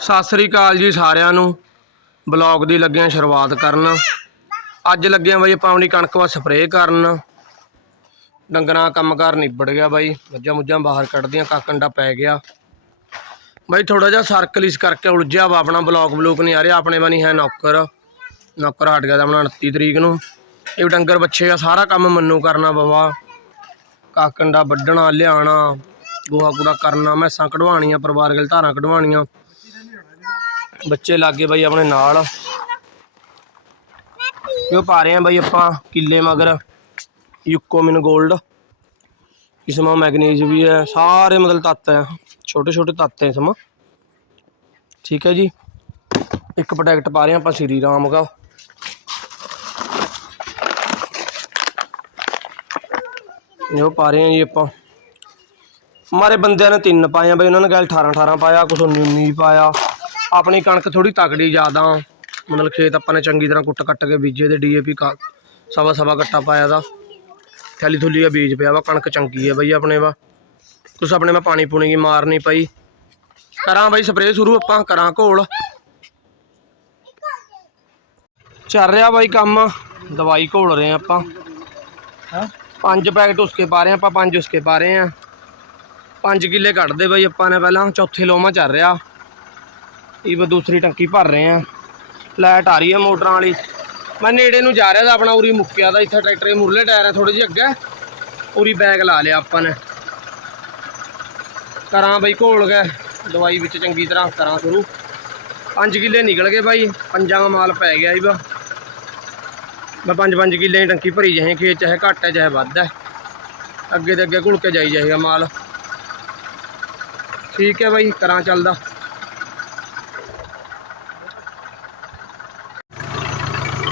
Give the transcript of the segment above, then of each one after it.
ਸਤਿ ਸ੍ਰੀ ਅਕਾਲ ਜੀ ਸਾਰਿਆਂ ਨੂੰ। ਬਲੌਗ ਦੀ ਲੱਗਿਆ ਸ਼ੁਰੂਆਤ ਕਰਨ। ਅੱਜ ਲੱਗਿਆ ਬਾਈ ਆਪਾਂ ਆਪਣੀ ਕਣਕ ਵਾ ਸਪਰੇਅ ਕਰਨ। ਡੰਗਰਾਂ ਕੰਮ ਕਾਰ ਨਿਬੜ ਗਿਆ ਬਾਈ। ਮੱਝਾਂ ਮੁੱਝਾਂ ਬਾਹਰ ਕੱਢਦੀਆਂ ਕਾਕੰਡਾ ਪੈ ਗਿਆ। ਬਾਈ ਥੋੜਾ ਜਿਹਾ ਸਰਕਲ ਇਸ ਕਰਕੇ ਉਲਝਿਆ ਵਾ ਆਪਣਾ ਬਲੌਗ ਬਲੂਕ ਨਹੀਂ ਆ ਰਿਹਾ ਆਪਣੇ ਬਣੀ ਹੈ ਨੌਕਰ। ਨੌਕਰ ਹਟ ਗਿਆ ਤਾਂ ਆਪਣਾ 29 ਤਰੀਕ ਨੂੰ। ਇਹ ਡੰਗਰ ਬੱਚੇ ਆ, ਸਾਰਾ ਕੰਮ ਮੰਨੂ ਕਰਨਾ ਪਵਾ ਕਾਕੰਡਾ ਵੱਢਣਾ ਲਿਆਣਾ ਗੋਹਾ ਕੂੜਾ ਕਰਨਾ। ਮੈਸਾਂ ਕਢਵਾਉਣੀਆਂ, ਪਰਿਵਾਰ ਗਲ ਧਾਰਾਂ ਕਢਵਾਉਣੀਆਂ। ਬੱਚੇ ਲੱਗੇ ਬਾਈ ਆਪਣੇ ਨਾਲ। ਇਹ ਪਾ ਰਹੇ ਆ ਬਾਈ ਆਪਾਂ ਕਿੱਲੇ ਮਗਰ? ਯੂਕੋਮਿਨ 골ਡ ਇਸਮਾ ਮੈਗਨੀਜ਼ ਵੀ ਹੈ, ਸਾਰੇ ਮਤਲਬ ਤੱਤ ਹੈ। ਛੋਟੇ ਛੋਟੇ ਤੱਤ ਹੈ ਇਸਮਾ ਠੀਕ ਹੈ ਜੀ। ਇੱਕ ਪ੍ਰੋਡਕਟ ਪਾ ਰਹੇ ਆ ਆਪਾਂ ਸ਼੍ਰੀ ਰਾਮ ਦਾ ਇਹ ਪਾ ਰਹੇ ਆ ਜੀ ਆਪਾਂ। ਮਾਰੇ ਬੰਦਿਆਂ ਨੇ ਤਿੰਨ ਪਾਇਆ ਬਈ, ਉਹਨਾਂ ਨੇ ਗੱਲ 18 18 ਪਾਇਆ, ਕੁਛ 19 19 ਪਾਇਆ। ਆਪਣੀ ਕਣਕ ਥੋੜੀ ਤਕੜੀ ਜ਼ਿਆਦਾ। ਮਤਲਬ ਖੇਤ ਆਪਾਂ ਨੇ ਚੰਗੀ ਤਰ੍ਹਾਂ ਕੁੱਟ ਕੱਟ ਕੇ ਬੀਜੇ ਤੇ ਡੀਏਪੀ ਸਵਾ ਸਵਾ ਕੱਟਾ ਪਾਇਆ ਦਾ। ਥੈਲੀ ਥੁੱਲੀ ਆ ਬੀਜ ਪਿਆ ਵਾ ਕਣਕ ਚੰਗੀ ਹੈ ਬਈ ਆਪਣੇ ਵਾ। ਕੁਛ ਆਪਣੇ ਮੈਂ ਪਾਣੀ ਪੂਣੀ ਕੀ ਮਾਰ ਨਹੀਂ ਪਈ। ਕਰਾਂ ਬਈ ਸਪਰੇਅ ਸ਼ੁਰੂ ਆਪਾਂ ਕਰਾਂ ਘੋਲ। ਚੱਲ ਰਿਹਾ ਬਾਈ ਕੰਮ ਦਵਾਈ ਘੋਲ ਰਹੇ ਆਪਾਂ। ਹਾਂ? ਪੰਜ ਪੈਕਟ ਉਸਕੇ ਪਾ ਰਹੇ ਆਪਾਂ ਪੰਜ ਉਸਕੇ ਪਾ ਰਹੇ ਆ ਪੰਜ ਕਿੱਲੇ ਕੱਢਦੇ ਬਾਈ ਆਪਾਂ ਨੇ ਪਹਿਲਾਂ ਚੌਥੇ ਲੋਮਾ ਚੱਲ ਰਿਹਾ। ਇਹ ਬ ਦੂਸਰੀ ਟੰਕੀ ਭਰ ਰਹੇ ਆ ਲਾਈਟ ਆ ਰਹੀ ਹੈ ਮੋਟਰਾਂ ਵਾਲੀ। ਮੈਂ ਨੇੜੇ ਨੂੰ ਜਾ ਰਿਹਾ ਤਾਂ ਆਪਣਾ ਉਰੀ ਮੁੱਕਿਆ ਦਾ। ਇੱਥੇ ਟਰੈਕਟਰ ਦੇ ਮੁਰਲੇ ਟਾਇਰ ਆ ਥੋੜੇ ਜਿਹੇ ਅੱਗੇ। ਉਰੀ ਬੈਗ ਲਾ ਲਿਆ ਆਪਾਂ ਨੇ। ਕਰਾਂ ਬਾਈ ਘੋਲ ਗਏ ਦਵਾਈ ਵਿੱਚ ਚੰਗੀ ਤਰ੍ਹਾਂ ਕਰਾਂ ਸ਼ੁਰੂ। ਪੰਜ ਕਿੱਲੇ ਨਿਕਲ ਗਏ ਬਾਈ। ਪੰਜਾਂ ਦਾ ਮਾਲ ਪੈ ਗਿਆ ਜੀ ਬਾ ਮੈਂ ਪੰਜ ਪੰਜ ਕਿੱਲੇ ਦੀ ਟੰਕੀ ਭਰੀ ਜਾਏ ਖੇਤ ਚਾਹੇ ਘੱਟ ਹੈ, ਚਾਹੇ ਵੱਧ ਹੈ। ਅੱਗੇ ਤੇ ਅੱਗੇ ਘੁਲ ਕੇ ਜਾਈ ਜਾਏਗਾ ਮਾਲ। ਠੀਕ ਹੈ ਬਾਈ, ਕਰਾਂ ਚੱਲਦਾ।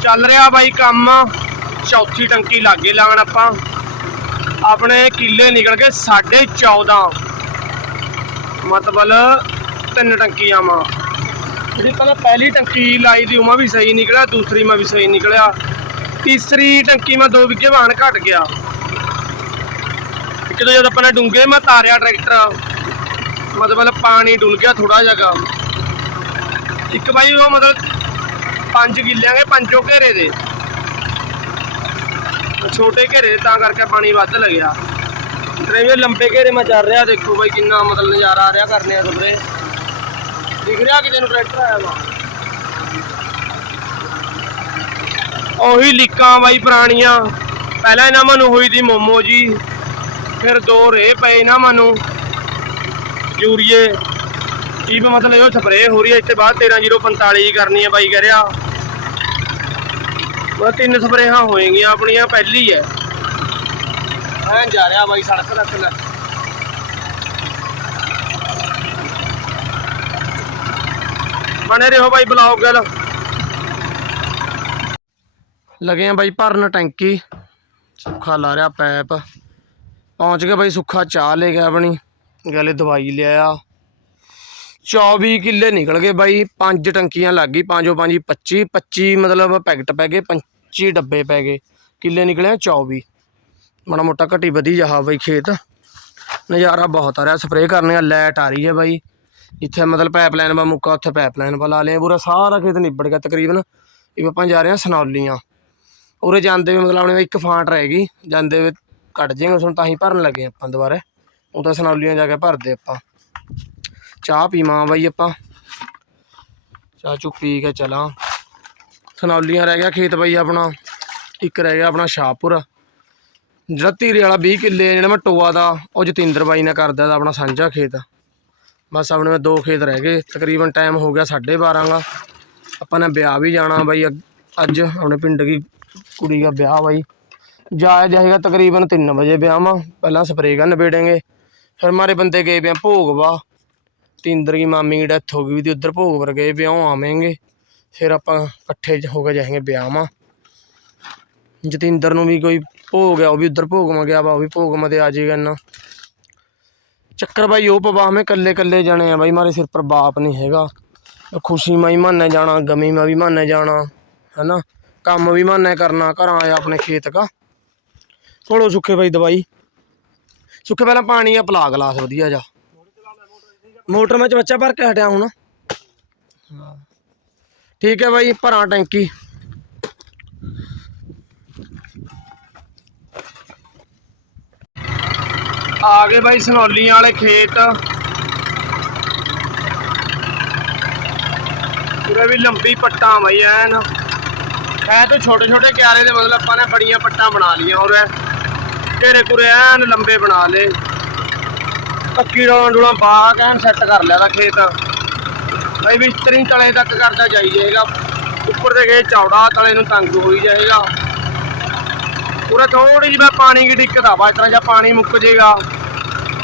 ਚੱਲ ਰਿਹਾ ਬਾਈ ਕੰਮ। ਚੌਥੀ ਟੰਕੀ ਲਾਗੇ ਲਾਣ ਆਪਾਂ। ਆਪਣੇ ਕਿੱਲੇ ਨਿਕਲ ਕੇ 14.5 ਮਤਲਬ ਤਿੰਨ ਟੰਕੀਆਂ ਮਾ ਜਿਹੜੀ ਪਹਿਲਾਂ ਪਹਿਲੀ ਟੰਕੀ ਲਾਈ ਦੀ ਉਮਾ ਵੀ ਸਹੀ ਨਿਕਲਿਆ, ਦੂਸਰੀ ਮਾ ਵੀ ਸਹੀ ਨਿਕਲਿਆ। ਤੀਸਰੀ ਟੰਕੀ ਮਾ ਦੋ ਵਿਗੇ ਵਾਹਣ ਘਟ ਗਿਆ। ਜਦੋਂ ਜਦ ਆਪਾਂ ਨੇ ਡੂੰਗੇ ਮੈਂ ਤਾਰਿਆ ਟਰੈਕਟਰ ਮਤਲਬ ਪਾਣੀ ਡੁੱਲ ਗਿਆ ਥੋੜਾ ਜਗਾ ਇੱਕ ਬਾਈ ਉਹ ਮਤਲਬ ਪੰਜ ਕਿੱਲਿਆਂ ਦੇ, ਪੰਜੋ ਘੇਰੇ ਦੇ। ਛੋਟੇ ਘੇਰੇ ਤਾਂ ਕਰਕੇ ਪਾਣੀ ਵੱਧ ਲੱਗਿਆ। ਟਰੇਵੇ ਲੰਬੇ ਘੇਰੇ ਮੈਂ ਚੱਲ ਰਿਹਾ, ਦੇਖੋ ਬਾਈ ਕਿੰਨਾ ਮਤਲਬ ਨਜ਼ਾਰਾ ਆ ਰਿਹਾ ਕਰਨੇ ਆ ਸਪਰੇ ਦਿਖ ਰਿਹਾ ਕਿਤੇ ਨੂੰ ਟਰੈਕਟਰ ਆਇਆ ਵਾ? ਉਹੀ ਲੀਕਾਂ ਬਾਈ ਪੁਰਾਣੀਆਂ। ਪਹਿਲਾਂ ਇਹਨਾਂ ਮੈਨੂੰ ਹੋਈ ਦੀ ਮੋਮੋ ਜੀ, ਫਿਰ ਦੋ ਰੇ ਪਏ ਨਾ ਮੈਨੂੰ। ਯੂਰੀਏ। ਵੀ ਮਤਲਬ ਇਹ ਸਪਰੇਅ ਹੋ ਰਹੀ ਹੈ ਇੱਥੇ ਬਾਅਦ 13045 ਕਰਨੀ ਹੈ ਬਾਈ ਕਹਿ ਰਿਹਾ ਉਹ ਤਿੰਨ ਸਪਰੇਹਾਂ ਹੋਏਗੀਆਂ ਆਪਣੀਆਂ ਪਹਿਲੀ ਹੈ। ਐਂ ਜਾ ਰਿਹਾ ਬਾਈ ਸੜਕ ਰੱਖ ਲੈ ਬਣੇ ਰਹੋ ਬਾਈ ਬਲੌਗ ਗੱਲ ਲਗੇ ਆ ਬਾਈ ਭਰਨ ਟੈਂਕੀ। ਸੁੱਖਾ ਲਾ ਰਿਹਾ ਪੈਪ। ਪਹੁੰਚ ਗਏ ਬਾਈ ਸੁੱਖਾ ਚਾਹ ਲੈ ਗਿਆ ਆਪਣੀ। ਗਲੇ ਦਵਾਈ ਲਿਆਇਆ। 24 ਕਿੱਲੇ ਨਿਕਲ ਗਏ ਬਾਈ, ਪੰਜ ਟੰਕੀਆਂ ਲੱਗ ਗਈ, ਪੰਜੋ ਪੰਜ 25 25 ਮਤਲਬ ਪੈਕਟ ਪੈ ਗਏ 25 ਡੱਬੇ ਪੈ ਗਏ, ਕਿੱਲੇ ਨਿਕਲੇ ਆ 24 ਮਾੜਾ ਮੋਟਾ ਘਟੀ ਵਧੀ ਜਾ ਬਾਈ ਖੇਤ। ਨਜ਼ਾਰਾ ਬਹੁਤ ਆ ਰਿਹਾ, ਸਪਰੇਅ ਕਰਨੇ ਆ, ਲਾਈਟ ਆ ਰਹੀ ਹੈ ਬਾਈ। ਇੱਥੇ ਮਤਲਬ ਪਾਈਪਲਾਈਨ ਵਾ, ਮੁੱਕਾ ਉੱਥੇ ਪਾਈਪਲਾਈਨ ਵਾ, ਲਾ ਲਿਆ, ਪੂਰਾ ਸਾਰਾ ਖੇਤ ਨਿਬੜ ਗਿਆ ਤਕਰੀਬਨ। ਇਹ ਆਪਾਂ ਜਾ ਰਹੇ ਹਾਂ ਸਨੌਲੀਆਂ। ਉਰੇ ਜਾਂਦੇ ਵੀ ਮਤਲਬ ਆਪਣੇ ਇੱਕ ਫਾਂਟ ਰਹਿ ਗਈ, ਜਾਂਦੇ ਵੀ ਕੱਟ ਜਾਏਗੇ, ਉਸ ਨੂੰ ਤਾਂ ਹੀ ਭਰਨ ਲੱਗੇ ਆਪਾਂ ਦੁਬਾਰਾ। ਉਹ ਤਾਂ ਸਨੌਲੀਆਂ ਜਾ ਕੇ ਭਰਦੇ ਆਪਾਂ। ਚਾਹ ਪੀਵਾਂ ਬਾਈ ਆਪਾਂ। ਚਾਹ ਚੁੱਕ ਪੀ ਕੇ ਚਲਾਂ। ਸਨੌਲੀਆਂ ਰਹਿ ਗਿਆ ਖੇਤ ਬਾਈ ਆਪਣਾ। ਇੱਕ ਰਹਿ ਗਿਆ ਆਪਣਾ ਸ਼ਾਹਪੁਰ। ਜਿਹੜਾ ਧੀਰੇ ਵਾਲਾ 20 ਕਿੱਲੇ ਜਿਹੜਾ ਮੈਂ ਟੋਆ ਦਾ, ਉਹ ਜਤਿੰਦਰ ਬਾਈ ਨੇ ਕਰਦਾ ਦਾ ਆਪਣਾ ਸਾਂਝਾ ਖੇਤ। ਬਸ ਆਪਣੇ ਮੈਂ ਦੋ ਖੇਤ ਰਹਿ ਗਏ। ਤਕਰੀਬਨ ਟਾਈਮ ਹੋ ਗਿਆ 12:30 ਦਾ। ਆਪਾਂ ਨੇ ਵਿਆਹ ਵੀ ਜਾਣਾ ਬਾਈ ਅੱਗ- ਅੱਜ। ਆਪਣੇ ਪਿੰਡ ਦੀ ਕੁੜੀ ਦਾ ਵਿਆਹ ਬਾਈ। ਜਾਇਆ ਜਾਏਗਾ ਤਕਰੀਬਨ 3 ਵਜੇ ਵਿਆਹ। ਮਾ ਪਹਿਲਾਂ ਸਪਰੇਅ ਕਰਨ ਨਿਬੇੜेंगे ਫਿਰ ਮਾਰੇ ਬੰਦੇ ਗਏ ਪਿਆ ਭੋਗ ਵਾ ਤਿੰਦਰ ਦੀ ਮਾਮੀ ਦੀ ਡੈਥ ਹੋ ਗਈ ਵੀ ਤੇ ਉਧਰ ਭੋਗ ਪਰ ਗਏ ਵਿਆਹ ਆਵੇਂਗੇ। ਫਿਰ ਆਪਾਂ ਇਕੱਠੇ ਹੋ ਕੇ ਜਾਏंगे ਵਿਆਹ ਮਾ ਜਤਿੰਦਰ ਨੂੰ ਵੀ ਕੋਈ ਭੋਗ ਆ, ਉਹ ਵੀ ਉਧਰ ਭੋਗ ਮ ਗਿਆ ਵਾ, ਉਹ ਵੀ ਭੋਗ ਮ ਤੇ ਆ ਜਾਏਗਾ ਨਾ ਚੱਕਰ ਬਾਈ ਉਹ ਪਵਾ, ਮੈਂ ਕੱਲੇ ਕੱਲੇ ਜਾਣੇ ਆ ਬਾਈ, ਮਾਰੇ ਸਿਰ ਪਰ ਬਾਪ ਨਹੀਂ ਹੈਗਾ। ਖੁਸ਼ੀ ਮੈਂ ਹੀ ਮੰਨੇ ਜਾਣਾ, ਗਮੀ ਮੈਂ ਵੀ ਮੰਨੇ ਜਾਣਾ, ਹੈਨਾ? ਕੰਮ ਵੀ ਮੰਨੇ ਕਰਨਾ, ਘਰਾਂ ਆਇਆ ਆਪਣੇ ਖੇਤ ਕਾ। ਕੋਲੋਂ ਸੁੱਕੇ ਬਾਈ ਦਵਾਈ। ਸੁੱਕੇ ਪਹਿਲਾਂ ਪਾਣੀ ਆ ਪਲਾ ਗਲਾਸ ਵਧੀਆ ਜਾ। ਮੋਟਰ ਵਿੱਚ ਬੱਚਾ ਭਰ ਕੇ ਹਟਿਆ ਹੁਣ। ਹਾਂ ਠੀਕ ਹੈ ਬਾਈ, ਭਰਾਂ ਟੈਂਕੀ। ਆ ਗਏ ਬਾਈ ਸਨੌਲੀਆਂ ਵਾਲੇ ਖੇਤ। ਪੂਰੇ ਵੀ ਲੰਬੀ ਪੱਟਾਂ ਬਾਈ ਐਨ। ਐ ਤਾਂ ਛੋਟੇ ਛੋਟੇ ਕਿਆਰੇ ਦੇ ਮਤਲਬ ਆਪਾਂ ਨੇ ਬੜੀਆਂ ਪੱਟਾਂ ਬਣਾ ਲਈਆਂ ਔਰ ਘੇਰੇ ਕੁਰੇ ਐਨ ਲੰਬੇ ਬਣਾ ਲਏ। ਪੱਕੀ ਡੋਲਾਂ ਡੋਲਾਂ ਬਾਗ ਐਨ ਸੈੱਟ ਕਰ ਲਿਆ ਦਾ ਖੇਤ। ਬਾਈ ਬਿਸਤਰੀ ਤਲੇ ਤੱਕ ਕਰਦਾ ਜਾਈ ਜਾਏਗਾ। ਉੱਪਰ ਦੇ ਗਏ ਚੌੜਾ ਤਲੇ ਨੂੰ ਤੰਗ ਹੋਈ ਜਾਏਗਾ। ਪੂਰਾ ਥੋੜੀ ਜਿਹੀ ਪਾਣੀ ਦੀ ਦਿੱਕਤ ਆ ਵਾ ਇਸ ਤਰ੍ਹਾਂ ਜਾਂ ਪਾਣੀ ਮੁੱਕ ਜੇਗਾ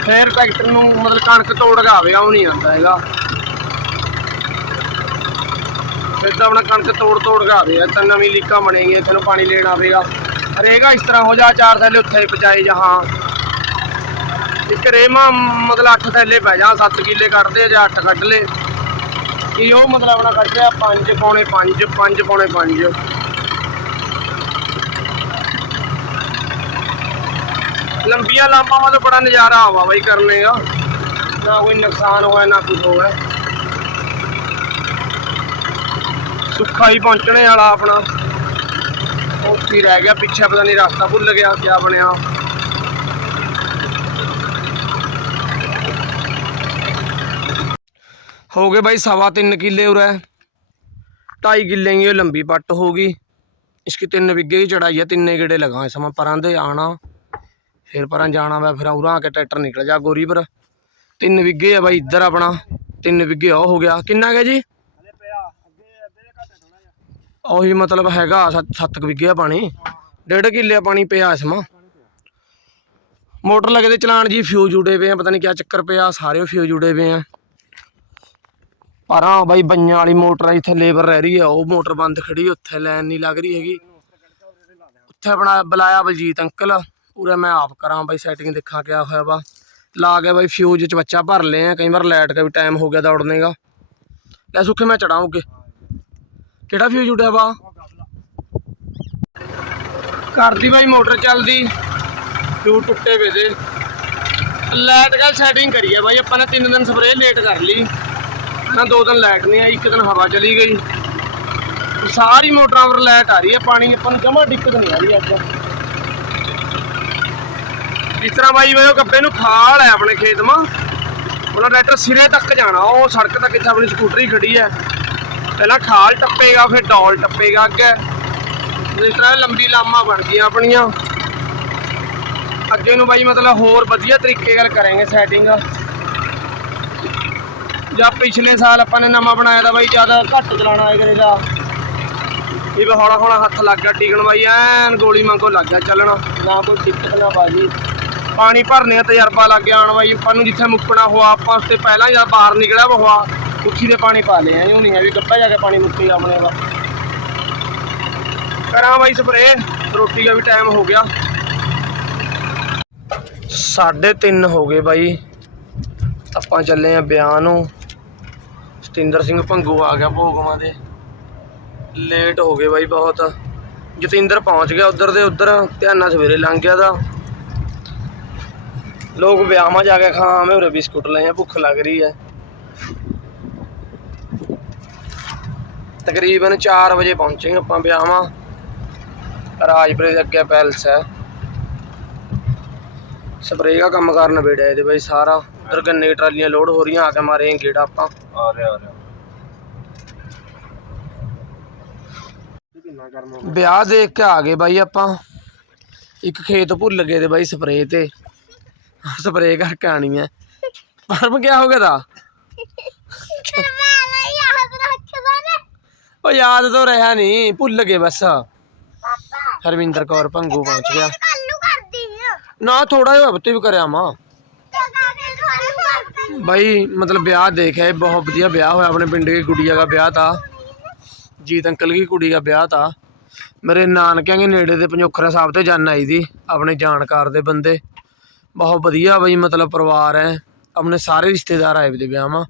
ਫੇਰ ਟਰੈਕਟਰ ਨੂੰ ਮਤਲਬ ਕਣਕ ਤੋੜ ਗਾਵੇਗਾ ਉਹ ਨਹੀਂ ਆਉਂਦਾ ਹੈਗਾ। ਫਿਰ ਤਾਂ ਆਪਣਾ ਕਣਕ ਤੋੜ ਤੋੜ ਗਾਵੇਗਾ ਤਾਂ ਨਵੀਂ ਲੀਕਾਂ ਬਣੇਗੀਆਂ ਤੈਨੂੰ ਪਾਣੀ ਲੈਣ ਆਵੇਗਾ। ਰਹੇਗਾ ਇਸ ਤਰ੍ਹਾਂ ਹੋ ਜਾ, ਚਾਰ ਥੈਲੇ ਉੱਥੇ ਪਚਾਏ ਜਹਾਂ ਇੱਕ ਰੇਮਾ ਮਤਲਬ 8 ਥੈਲੇ ਪੈ ਜਾ 7 ਕਿੱਲੇ ਕੱਢਦੇ ਜਾਂ 8 ਕੱਢ ਲੇ। ਕੀ ਉਹ ਮਤਲਬ ਆਪਣਾ ਕੱਢਿਆ 5 ਪੌਣੇ 5 5 ਪੌਣੇ 5 ਲੰਬੀਆਂ ਲਾਂਪਾਂ ਵਾਲਾ ਬੜਾ ਨਜ਼ਾਰਾ ਆਵਾ ਬਾਈ ਕਰਨੇ ਦਾ। ਨਾ ਕੋਈ ਨੁਕਸਾਨ ਹੋਇਆ, ਨਾ ਕੁਝ ਹੋਇਆ। ਸੁੱਖਾ ਹੀ ਪਹੁੰਚਣੇ ਵਾਲਾ ਆਪਣਾ। ਉੱਥੇ ਰਹਿ ਗਿਆ, ਪਿੱਛੇ ਪਤਾ ਨਹੀਂ ਰਸਤਾ ਭੁੱਲ ਗਿਆ, ਕਿਆ ਬਣਿਆ। ਹੋ ਗਏ ਬਾਈ ਸਵਾ ਤਿੰਨ ਕਿੱਲੇ ਉਰੇ। ਢਾਈ ਕਿੱਲੇ ਹੀ ਇਹ ਲੰਬੀ ਪੱਟ ਹੋ ਗਈ। ਇਸकी ਤਿੰਨ ਵਿਗੇ ਹੀ ਚੜਾਈ ਹੈ ਤਿੰਨੇ ਗੇੜੇ ਲਗਾ ਸਮਾਂ ਪਰਾਂ ਦੇ ਆਣਾ। ਫਿਰ ਪਰਾਂ ਜਾਣਾ ਵਾ, ਫਿਰ ਉਰਾਂ ਆ ਕੇ ਟਰੈਕਟਰ ਨਿਕਲ ਜਾ ਗੋਰੀ ਪਰ ਤਿੰਨ ਵਿਗੇ ਆ ਬਾਈ ਇੱਧਰ ਆਪਣਾ, ਤਿੰਨ ਵਿਗੇ ਉਹ ਹੋ ਗਿਆ। ਕਿੰਨਾ ਗਿਆ ਉਹੀ ਮਤਲਬ ਹੈਗਾ 7 ਵਿਗੇ ਆ ਪਾਣੀ। ਡੇਢ ਕਿੱਲੇ ਪਾਣੀ ਪਿਆ ਇਸ ਮਾ ਮੋਟਰ ਤੇ ਚਲਾਣ ਜੀ ਫਿਊਜ਼ ਉਡੇ ਪਏ ਆ, ਪਤਾ ਨਹੀਂ ਕਿਆ ਚੱਕਰ ਪਿਆ, ਸਾਰੇ ਫਿਊਜ਼ ਜੁੜੇ ਪਏ ਆ। ਪਰ ਹਾਂ ਬਾਈ ਬੰਨਿਆਂ ਵਾਲੀ ਮੋਟਰ ਹੈ ਜਿੱਥੇ ਲੇਬਰ ਰਹਿ ਰਹੀ ਹੈ ਉਹ ਮੋਟਰ ਬੰਦ ਖੜੀ ਉੱਥੇ ਲਾਈਨ ਨਹੀਂ ਲੱਗ ਰਹੀ ਹੈਗੀ। ਉੱਥੇ ਆਪਣਾ ਬੁਲਾਇਆ ਬਲਜੀਤ ਅੰਕਲ, ਪੂਰਾ ਮੈਂ ਆਪ ਕਰਾਂ ਬਾਈ ਸੈਟਿੰਗ ਦੇਖਾਂ ਕਿਆ ਹੋਇਆ ਵਾ। ਲਾ ਕੇ ਬਾਈ ਫਿਊਜ਼ ਚ ਬੱਚਾ ਭਰ ਲਏ ਆ, ਕਈ ਵਾਰ ਲਾਈਟ ਦਾ ਵੀ ਟਾਈਮ ਹੋ ਗਿਆ ਦੌੜਨੇ ਦਾ ਲੈ ਸੁੱਖੇ ਮੈਂ ਚੜਾਉਂਗੇ ਕਿਹੜਾ ਫਿਊਜ਼ ਉੱਡਿਆ ਵਾ? ਕਰਦੀ ਬਾਈ ਮੋਟਰ ਚੱਲਦੀ। ਫਿਊਜ਼ ਟੁੱਟੇ ਵੇ ਦੇ ਲਾਈਟ ਗੱਲ ਸੈਟਿੰਗ ਕਰੀ ਆ ਬਾਈ, ਆਪਾਂ ਨੇ ਤਿੰਨ ਦਿਨ ਸਪਰੇਅ ਲੇਟ ਕਰ ਲਈ। ਨਾ ਦੋ ਦਿਨ ਲਾਈਟ ਨਹੀਂ ਆਈ, ਇੱਕ ਦਿਨ ਹਵਾ ਚਲੀ ਗਈ। ਸਾਰੀ ਮੋਟਰਾਂ ਪਰ ਲਾਈਟ ਆ ਰਹੀ ਹੈ ਪਾਣੀ ਆਪਾਂ ਨੂੰ ਜਮਾ ਦਿੱਕਤ ਨਹੀਂ ਆ ਰਹੀ ਅੱਜ ਇਸ ਤਰ੍ਹਾਂ ਬਾਈ ਵੇ ਗੱਬੇ ਨੂੰ ਖਾਲ ਹੈ ਆਪਣੇ ਖੇਤ ਮਾ। ਉਹਨਾਂ ਟਰੈਕਟਰ ਸਿਰੇ ਤੱਕ ਜਾਣਾ, ਉਹ ਸੜਕ ਤੱਕ ਇੱਥੇ ਆਪਣੀ ਸਕੂਟਰੀ ਖੜੀ ਹੈ ਪਹਿਲਾਂ ਖਾਲ ਟੱਪੇਗਾ, ਫਿਰ ਡੌਲ ਟੱਪੇਗਾ ਅੱਗੇ। ਇਸ ਤਰ੍ਹਾਂ ਲੰਬੀ ਲਾਮਾ ਬਣ ਗਈਆਂ ਆਪਣੀਆਂ। ਅੱਗੇ ਨੂੰ ਬਾਈ ਮਤਲਬ ਹੋਰ ਵਧੀਆ ਤਰੀਕੇ ਨਾਲ ਕਰਾਂਗੇ ਸੈਟਿੰਗ। ਜਾਂ ਪਿਛਲੇ ਸਾਲ ਆਪਾਂ ਨੇ ਨਵਾਂ ਬਣਾਇਆ ਦਾ ਬਾਈ ਜ਼ਿਆਦਾ ਘੱਟ ਚਲਾਣਾ ਹੈ ਕਰੇਗਾ ਇਹ ਵੀ ਹੌਲਾ ਹੌਲਾ ਹੱਥ ਲੱਗ ਗਿਆ, ਟਿਕਣ ਬਾਈ, ਐਨ ਗੋਲੀ ਮੰਗੋ ਲੱਗ ਗਿਆ ਚੱਲਣਾ। ਨਾ ਕੋਈ ਦਿੱਕਤ ਨਾ ਬਾਜੀ। ਪਾਣੀ ਭਰਨੇ ਦਾ ਤਜਰਬਾ ਲੱਗ ਗਿਆ ਆਣ ਬਾਈ, ਆਪਾਂ ਨੂੰ ਜਿੱਥੇ ਮੁੱਕਣਾ ਹੋਆ, ਆਪਾਂ ਉਸ ਤੇ ਪਹਿਲਾਂ ਜਦ ਬਾਹਰ ਨਿਕਲਿਆ ਵਾ ਹੋਆ, ਉੱਥੀ ਦੇ ਪਾਣੀ ਪਾ ਲਿਆ ਇਹ ਨਹੀਂ ਹੈ ਵੀ ਗੱਪਾ ਜਾ ਕੇ ਪਾਣੀ ਮੁੱਕੀ ਆਪਣੇ ਦਾ ਕਰਾਂ ਬਾਈ ਸਪਰੇ ਰੋਟੀ ਦਾ ਵੀ ਟਾਈਮ ਹੋ ਗਿਆ। 3:30 ਹੋ ਗਏ ਬਾਈ। ਆਪਾਂ ਚੱਲੇ ਆ ਬਿਆਨ ਨੂੰ। ਜਤਿੰਦਰ ਸਿੰਘ ਭੰਗੂ ਆ ਗਿਆ ਭੋਗਵਾਂ ਦੇ। ਲੇਟ ਹੋ ਗਏ ਬਾਈ ਬਹੁਤ। ਜਤਿੰਦਰ ਪਹੁੰਚ ਗਿਆ ਉਧਰ ਦੇ ਉਧਰ, ਧਿਆਨਾ ਸਵੇਰੇ ਲੰਘ ਗਿਆ ਦਾ। ਲੋਕ ਵਿਆਹਾਂ ਜਾ ਕੇ ਖਾਵੇਂ ਉਰੇ ਬਿਸਕੁਟ ਲਏ ਆ, ਭੁੱਖ ਲੱਗ ਰਹੀ ਹੈ ਤਕਰੀਬਨ 4 ਵਜੇ ਪਹੁੰਚेंगे ਆਪਾਂ ਵਿਆਹਾਂ। ਰਾਜਪੁਰੇ ਦੇ ਅੱਗੇ ਪੈਲਸ ਹੈ। ਸਪਰੇਅ ਦਾ ਕੰਮ ਕਰਨ ਬੇੜਿਆ ਇਹਦੇ ਬਾਈ ਸਾਰਾ। ਉਧਰ ਗੰਨੇ ਦੀ ਟਰਾਲੀਆਂ ਲੋਡ ਹੋ ਰਹੀਆਂ ਆ ਕੇ ਮਾਰੇ ਆਂ ਗੇੜਾ ਆਪਾਂ। ਆ ਰਿਹਾ ਆ ਰਿਹਾ। ਵਿਆਹ ਦੇਖ ਕੇ ਆ ਗਏ ਬਾਈ ਆਪਾਂ। ਇੱਕ ਖੇਤ ਭੁੱਲ ਗਏ ਤੇ ਬਾਈ ਸਪਰੇਅ ਤੇ। ਸਪਰੇਅ ਕਰਕੇ ਆਣੀ ਹੈ। ਪਰਮ ਕਿਆ ਹੋ ਗਿਆ ਦਾ ਉਹ ਯਾਦ ਤਾਂ ਰਿਹਾ ਨਹੀਂ ਭੁੱਲ ਗਏ ਬਸ। ਹਰਵਿੰਦਰ ਕੌਰ ਭੰਗੂ ਪਹੁੰਚ ਗਿਆ। ਨਾ ਥੋੜਾ ਜਿਹਾ ਬੱਤੇ ਵੀ ਕਰਿਆ ਮਾਂ। ਬਾਈ, ਮਤਲਬ ਵਿਆਹ ਦੇਖਿਆ ਇਹ, ਬਹੁਤ ਵਧੀਆ ਵਿਆਹ ਹੋਇਆ ਆਪਣੇ ਪਿੰਡ ਦੀ ਗੁੜੀਆ ਦਾ ਵਿਆਹ ਤਾ। ਜੀਤ ਅੰਕਲ ਦੀ ਕੁੜੀ ਦਾ ਵਿਆਹ ਤਾ। ਮੇਰੇ ਨਾਨਕਿਆਂ ਦੇ ਨੇੜੇ ਦੇ ਪੰਜੋਖਰਾ ਸਾਹਿਬ ਤੇ ਜਾਣ ਆਈ ਦੀ, ਆਪਣੇ ਜਾਣਕਾਰ ਦੇ ਬੰਦੇ। ਬਹੁਤ ਵਧੀਆ ਬਈ, ਮਤਲਬ ਪਰਿਵਾਰ ਹੈ। ਆਪਣੇ ਸਾਰੇ ਰਿਸ਼ਤੇਦਾਰ ਆਏ ਦੇ ਵਿਆਹ। ਮਾ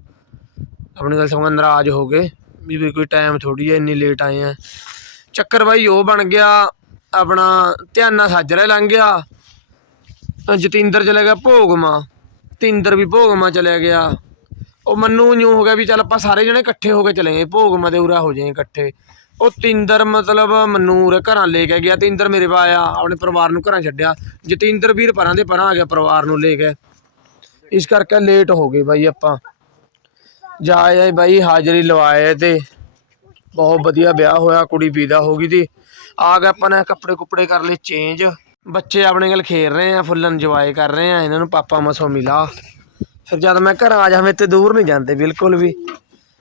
ਆਪਣੇ ਗੱਲ ਸਮਾਂ ਨਾਰਾਜ਼ ਹੋ ਗਏ ਵੀ ਵੀ ਕੋਈ ਟਾਈਮ ਥੋੜੀ ਹੈ, ਇੰਨੀ ਲੇਟ ਆਏ ਆ। ਚੱਕਰ ਬਾਈ ਉਹ ਬਣ ਗਿਆ, ਆਪਣਾ ਧਿਆਨਾ ਸਾਜਰੇ ਲੰਘ ਗਿਆ। ਜਤਿੰਦਰ ਚਲੇ ਗਿਆ ਭੋਗਮਾ। ਤਿੰਦਰ ਵੀ ਭੋਗਮਾ ਚਲਿਆ ਗਿਆ। ਉਹ ਮੈਨੂੰ ਨਿਊ ਹੋ ਗਿਆ ਵੀ ਚੱਲ ਆਪਾਂ ਸਾਰੇ ਜਣੇ ਇਕੱਠੇ ਹੋ ਕੇ ਚਲੇ ਭੋਗ ਮਦੇਉਰਾ ਹੋ ਜਾਏ ਇਕੱਠੇ। ਉਹ ਤਿੰਦਰ ਮਤਲਬ ਮੈਨੂੰ ਉਰੇ ਘਰਾਂ ਲੈ ਕੇ ਗਿਆ, ਤਿੰਦਰ ਮੇਰੇ ਪਾ ਆਇਆ, ਆਪਣੇ ਪਰਿਵਾਰ ਨੂੰ ਘਰਾਂ ਛੱਡਿਆ। ਜਤਿੰਦਰ ਵੀਰ ਪਰਾਂ ਦੇ ਪਰਾਂ ਆ ਗਿਆ ਪਰਿਵਾਰ ਨੂੰ ਲੈ ਕੇ। ਇਸ ਕਰਕੇ ਲੇਟ ਹੋ ਗਏ ਬਾਈ ਆਪਾਂ। ਜਾ ਆਏ ਬਾਈ, ਹਾਜ਼ਰੀ ਲਵਾਏ ਤੇ ਬਹੁਤ ਵਧੀਆ ਵਿਆਹ ਹੋਇਆ, ਕੁੜੀ ਵੀਦਾ ਹੋ ਗਈ ਦੀ ਆ ਗਏ ਆਪਾਂ ਨੇ ਕੱਪੜੇ ਕੁਪੜੇ ਕਰ ਲਏ ਚੇਂਜ ਬੱਚੇ ਆਪਣੇ ਨਾਲ ਖੇਡ ਰਹੇ ਆ, ਫੁੱਲ ਇੰਜੋਏ ਕਰ ਰਹੇ ਆ, ਇਹਨਾਂ ਨੂੰ ਪਾਪਾ ਮਸੋਂ ਮਿਲਾ। ਫਿਰ ਜਦ ਮੈਂ ਘਰ ਆ ਜਾਵੇਂ ਤੇ ਦੂਰ ਨਹੀਂ ਜਾਂਦੇ, ਬਿਲਕੁਲ ਵੀ।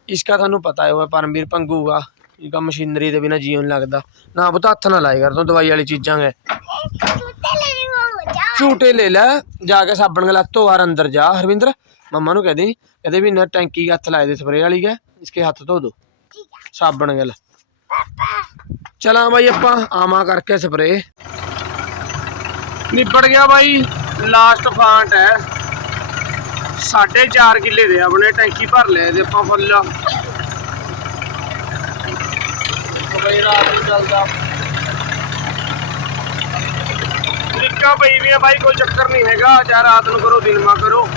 ਇਸਕਾ ਤੁਹਾਨੂੰ ਪਤਾ ਹੋਗਾ ਪਰਮਵੀਰ ਪੰਗੂਗਾ ਇਹਦਾ ਮਸ਼ੀਨਰੀ ਦੇ ਬਿਨਾ ਜੀਵਨ ਲੱਗਦਾ। ਨਾ ਬਤਾ ਹੱਥ ਨਾ ਲਾਏ ਕਰ ਤੂੰ ਦਵਾਈ ਵਾਲੀ ਚੀਜ਼ਾਂ ਗਏ ਝੂਟੇ ਲੈ ਲੈ, ਜਾ ਕੇ ਸਾਬਣ ਗਲਾ ਧੋ ਆ ਅੰਦਰ ਜਾ। ਹਰਵਿੰਦਰ, ਮੰਮਾ ਨੂੰ ਕਹਦੇ ਕਹਦੇ ਵੀ ਨਾ ਟੈਂਕੀ ਹੱਥ ਲਾਏ ਦੇ ਸਪਰੇ ਵਾਲੀ ਹੈ, ਇਸਕੇ ਹੱਥ ਧੋ ਦੋ। ਸਾਬਣ ਗਲ। ਚਲਾਂ ਬਾਈ ਆਪਾਂ ਆਮਾ ਕਰਕੇ ਸਪਰੇ ਨਿਬੜ ਗਿਆ ਬਾਈ। ਲਾਸਟ ਫਾਂਟ ਹੈ। ਸਾਢੇ ਚਾਰ ਕਿੱਲੇ ਦੇ ਆਪਣੇ ਟੈਂਕੀ ਭਰ ਲਿਆ ਇਹਦੇ ਆਪਾਂ ਫੁੱਲ। ਬਈ ਰਾਤ ਨੂੰ ਚੱਲਦਾ। ਨਿੱਕਾ ਪਈ ਵੀ ਆ ਬਾਈ ਕੋਈ ਚੱਕਰ ਨਹੀਂ ਹੈਗਾ। ਚਾਹੇ ਰਾਤ ਨੂੰ ਕਰੋ ਦਿਨ ਮਾ ਕਰੋ।